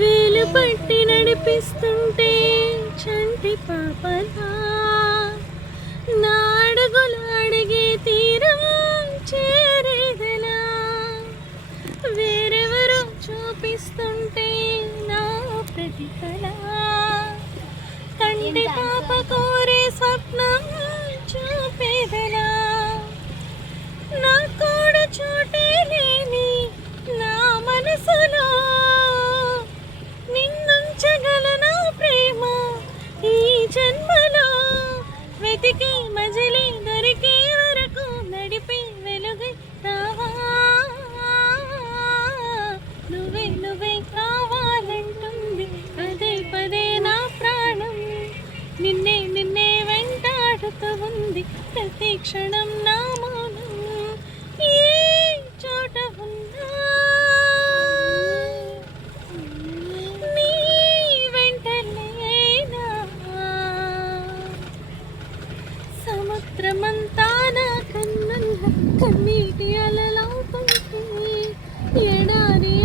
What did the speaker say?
వేలు పట్టి నడిపిస్తుంటే చంటి పాపలా నా అడుగులు అడిగే తీరం చేరేదలా వేరెవరో చూపిస్తుంటే నా ప్రతిఫల కంటి పాప కోరే స్వప్నం చూపేదలా నా కూడా చోటే లేని నా మనసులో నిన్నుంచగలనా ప్రేమ ఈ జన్మలో వెతికి మజిలి దొరికే వరకు నడిపే వెలుగై రావా నువ్వే నువ్వే కావాలంటుంది పదే పదే నా ప్రాణం నిన్నే నిన్నే వెంటాడుతూ ఉంది ప్రతి క్షణం నా మౌనం ఏ చోట ఉన్నా నీ వెంటలేనా సముద్రమంతా నా కన్నుల్లో కన్నీటి అలలవుతుంది ఎడారి